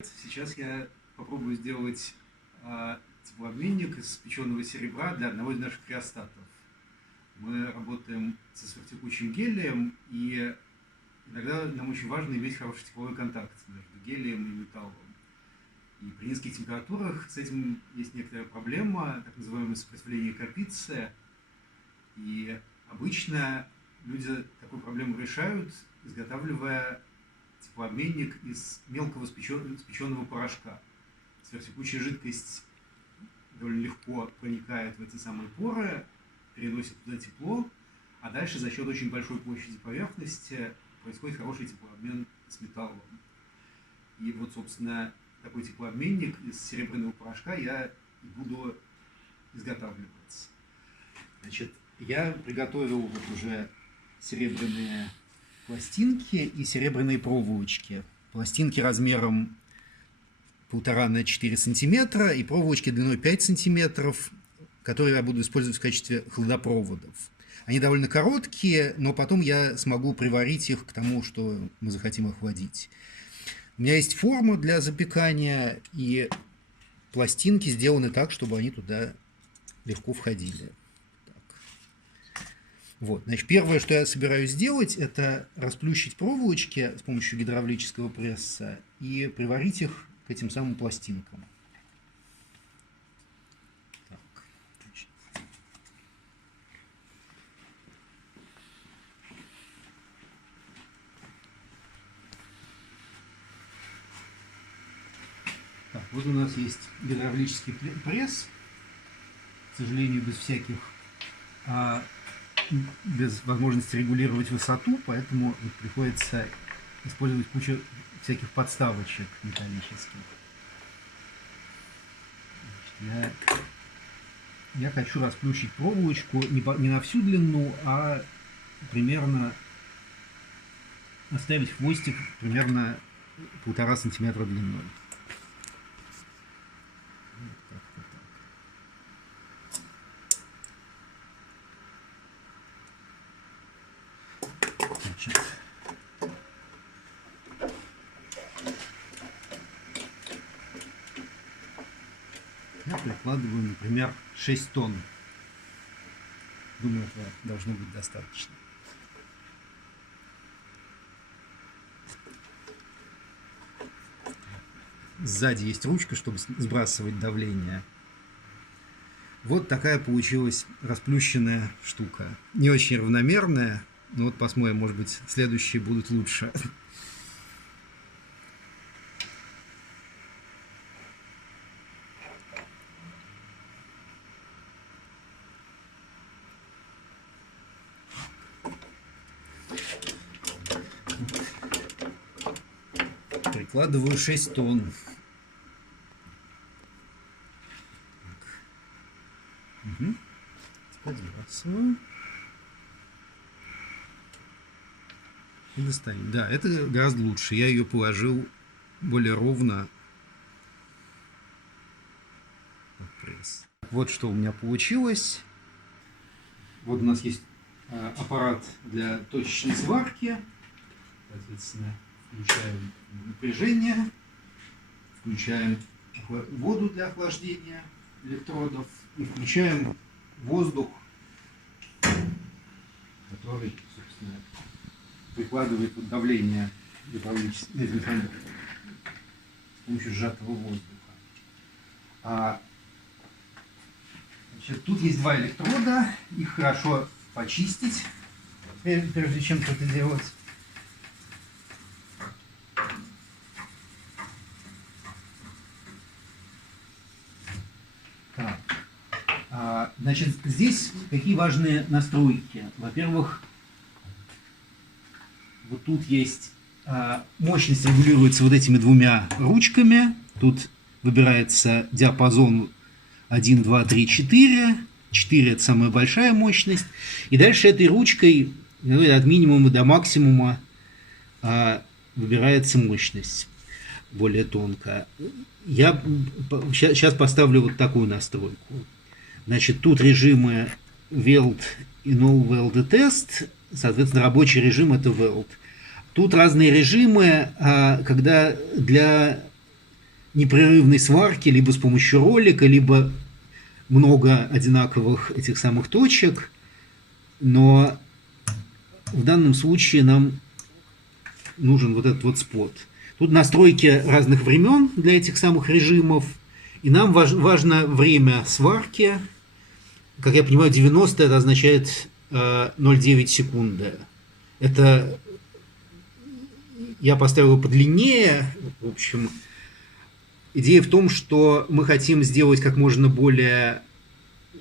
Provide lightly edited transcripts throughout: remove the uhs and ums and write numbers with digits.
Сейчас я попробую сделать теплообменник из печеного серебра для одного из наших криостатов. Мы работаем со сверхтекучим гелием, и иногда нам очень важно иметь хороший тепловой контакт между гелием и металлом. И при низких температурах с этим есть некоторая проблема, так называемое сопротивление Капице. И обычно люди такую проблему решают, изготавливая теплообменник из мелкого спеченного порошка. Сверхтекучая жидкость довольно легко проникает в эти самые поры, переносит туда тепло, а дальше за счет очень большой площади поверхности происходит хороший теплообмен с металлом. И вот, собственно, такой теплообменник из серебряного порошка я и буду изготавливать. Значит, я приготовил вот уже серебряные пластинки и серебряные проволочки. Пластинки размером 1,5 на 4 сантиметра и проволочки длиной 5 сантиметров, которые я буду использовать в качестве хладопроводов. Они довольно короткие, но потом я смогу приварить их к тому, что мы захотим охладить. У меня есть форма для запекания, и пластинки сделаны так, чтобы они туда легко входили. Вот, значит, первое, что я собираюсь сделать, это расплющить проволочки с помощью гидравлического пресса и приварить их к этим самым пластинкам. Так, так, вот у нас есть гидравлический пресс, к сожалению, без возможности регулировать высоту, поэтому приходится использовать кучу всяких подставочек металлических. Значит, я хочу расплющить проволочку не на всю длину, а примерно оставить хвостик примерно 1,5 сантиметра длиной. Значит, я прикладываю, например, 6 тонн. Думаю, этого должно быть достаточно. Сзади есть ручка, чтобы сбрасывать давление. Вот такая получилась расплющенная штука. Не очень равномерная. Ну вот посмотрим, может быть, следующие будут лучше. Прикладываю 6 тонн. Угу. Подбрасываю. И достаем. Да, это гораздо лучше. Я ее положил более ровно в пресс. Вот что у меня получилось. Вот у нас есть аппарат для точечной сварки. Соответственно, включаем напряжение, включаем воду для охлаждения электродов и включаем воздух, который, собственно, прикладывает под давление с помощью сжатого воздуха. Значит, тут есть 2 электрода, их хорошо почистить, прежде чем что-то делать. Так. Значит, здесь какие важные настройки. Во-первых, вот тут есть мощность регулируется вот этими 2 ручками. Тут выбирается диапазон 1, 2, 3, 4. 4 – это самая большая мощность. И дальше этой ручкой от минимума до максимума выбирается мощность более тонкая. Я сейчас поставлю вот такую настройку. Значит, тут режимы Weld и No Weld Test. Соответственно, рабочий режим – это Weld. Тут разные режимы, когда для непрерывной сварки, либо с помощью ролика, либо много одинаковых этих самых точек. Но в данном случае нам нужен вот этот вот спот. Тут настройки разных времен для этих самых режимов. И нам важно время сварки. Как я понимаю, 90 это означает 0,9 секунды. Это я поставил его подлиннее. В общем, идея в том, что мы хотим сделать как можно более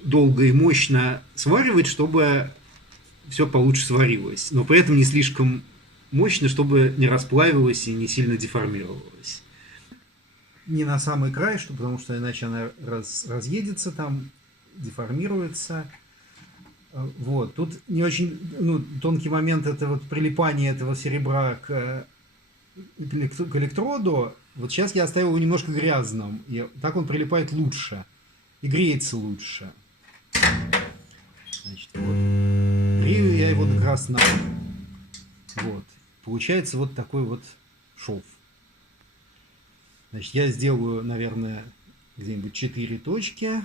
долго и мощно сваривать, чтобы все получше сварилось. Но при этом не слишком мощно, чтобы не расплавилось и не сильно деформировалось. Не на самый край, потому что иначе она разъедется там, деформируется. Вот. Тут не очень тонкий момент — это вот прилипание этого серебра к электроду. Вот сейчас я оставил его немножко грязным, и так он прилипает лучше и греется лучше. Значит, вот. Грею я его до красна. Вот. Получается вот такой вот шов. Значит, я сделаю, наверное, где-нибудь 4 точки.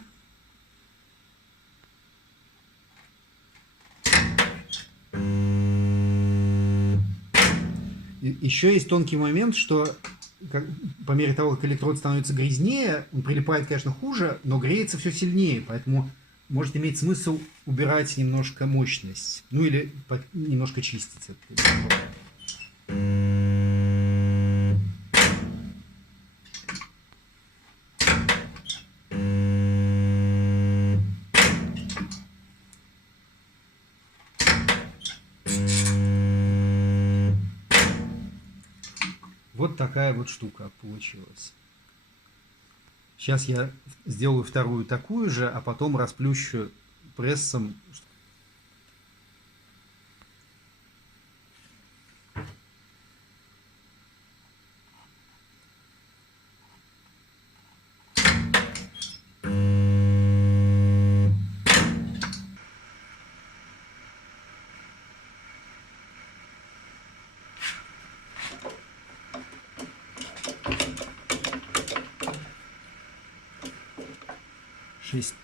Еще есть тонкий момент, что по мере того, как электрод становится грязнее, он прилипает, конечно, хуже, но греется все сильнее, поэтому может иметь смысл убирать немножко мощность, ну или немножко чистить этот электрод. Вот такая вот штука получилась. Сейчас я сделаю вторую такую же, а потом расплющу прессом.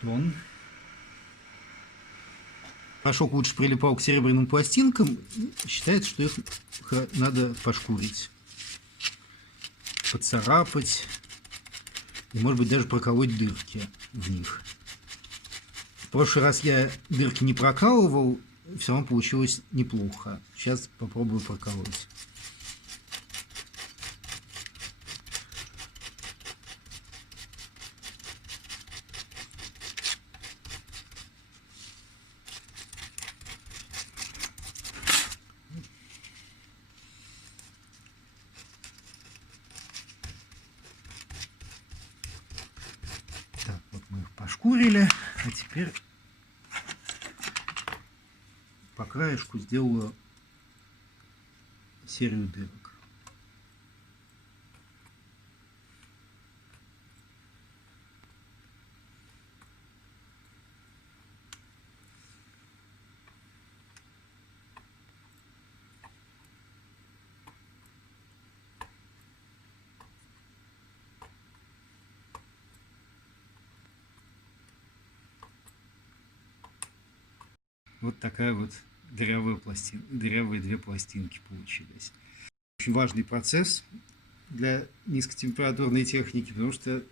Тонн. Порошок лучше прилипал к серебряным пластинкам. Считается, что их надо пошкурить, поцарапать и, может быть, даже проколоть дырки в них. В прошлый раз я дырки не прокалывал, все равно получилось неплохо. Сейчас попробую проколоть. Так, вот мы их пошкурили, а теперь по краешку сделаю серию дырок. Вот такая вот дырявые две пластинки получились. Очень важный процесс для низкотемпературной техники, потому что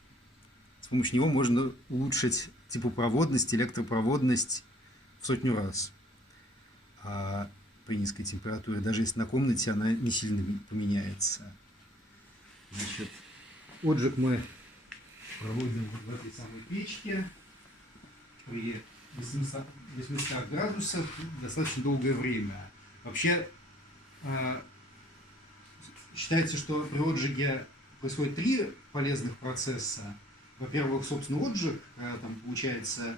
с помощью него можно улучшить теплопроводность, электропроводность в 100 раз. А при низкой температуре, даже если на комнате она не сильно поменяется. Значит, отжиг мы проводим вот в этой самой печке при 800 градусах достаточно долгое время. Вообще считается, что при отжиге происходит 3 полезных процесса. Во-первых, собственно, отжиг, когда там получается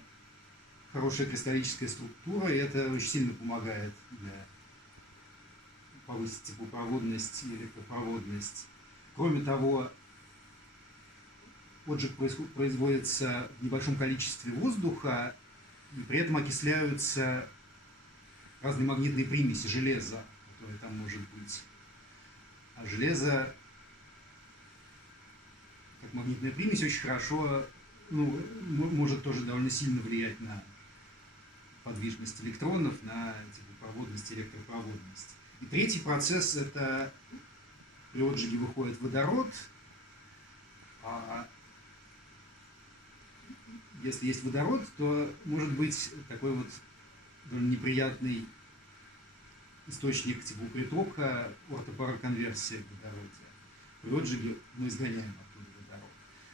хорошая кристаллическая структура, и это очень сильно помогает для повысить теплопроводность и электропроводность. Кроме того, отжиг производится в небольшом количестве воздуха, и при этом окисляются разные магнитные примеси железа, которые там может быть. А железо, как магнитная примесь очень хорошо, ну, может тоже довольно сильно влиять на подвижность электронов, на теплопроводность, электропроводность. И третий процесс – это при отжиге выходит водород. А если есть водород, то может быть такой вот довольно неприятный источник теплопритока, ортопароконверсия в водороде. При отжиге мы изгоняем оттуда водород.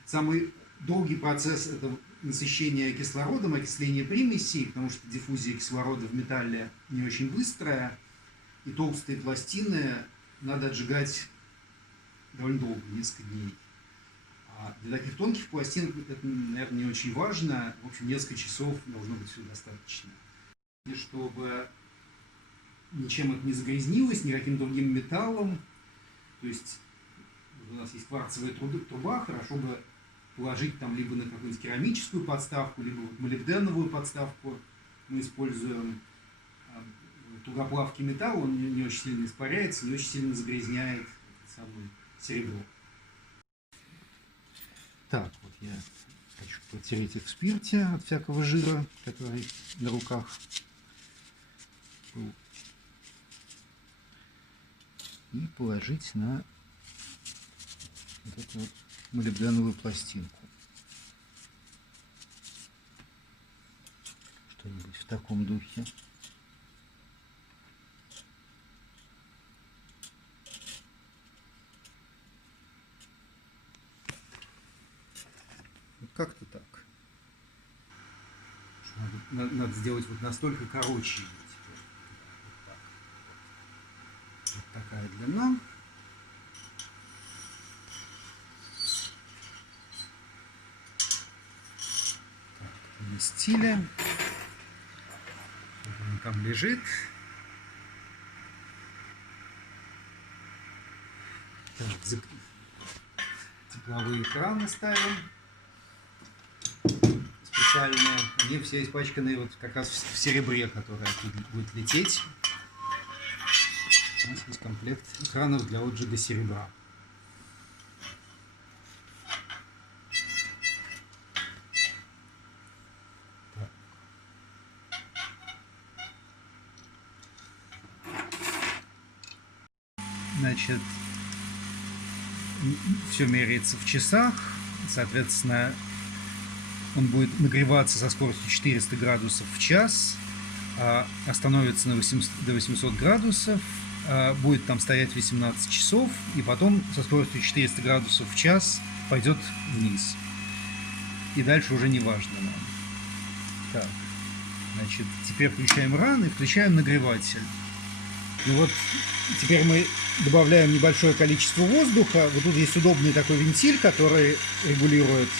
Самый долгий процесс – это насыщение кислородом, окисление примесей, потому что диффузия кислорода в металле не очень быстрая, и толстые пластины надо отжигать довольно долго, несколько дней. А для таких тонких пластин это, наверное, не очень важно. В общем, несколько часов должно быть всего достаточно. И чтобы ничем это не загрязнилось, никаким другим металлом. То есть у нас есть кварцевая труба, хорошо бы положить там либо на какую-нибудь керамическую подставку, либо вот молибденовую подставку. Мы используем тугоплавкий металл, он не очень сильно испаряется, не очень сильно загрязняет самое серебро. Так, вот я хочу протереть их в спирте от всякого жира, который на руках был, и положить на вот эту вот молибденовую пластинку. Что-нибудь в таком духе. Вот как-то так. Надо сделать вот настолько короче. Вот так. Вот такая длина. Так, поместили. Вот он там лежит. Так, тепловые краны ставим. Специальные. Они все испачканы вот как раз в серебре, которое будет лететь. У нас есть комплект экранов для отжига серебра. Так. Значит, все меряется в часах, соответственно, он будет нагреваться со скоростью 400 градусов в час, остановится до 800 градусов, будет там стоять 18 часов, и потом со скоростью 400 градусов в час пойдет вниз. И дальше уже не важно нам. Так, значит, теперь включаем ран и включаем нагреватель. Ну вот, теперь мы добавляем небольшое количество воздуха. Вот тут есть удобный такой вентиль, который регулирует,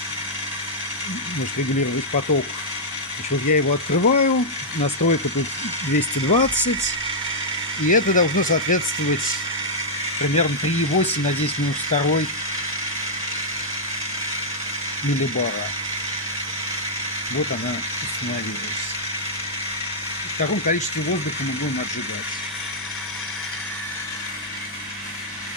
может регулировать поток. Значит, вот я его открываю, настройка тут 220, и это должно соответствовать примерно 3,8 на 10 минус 2 миллибара. Вот она установилась. В таком количестве воздуха мы будем отжигать.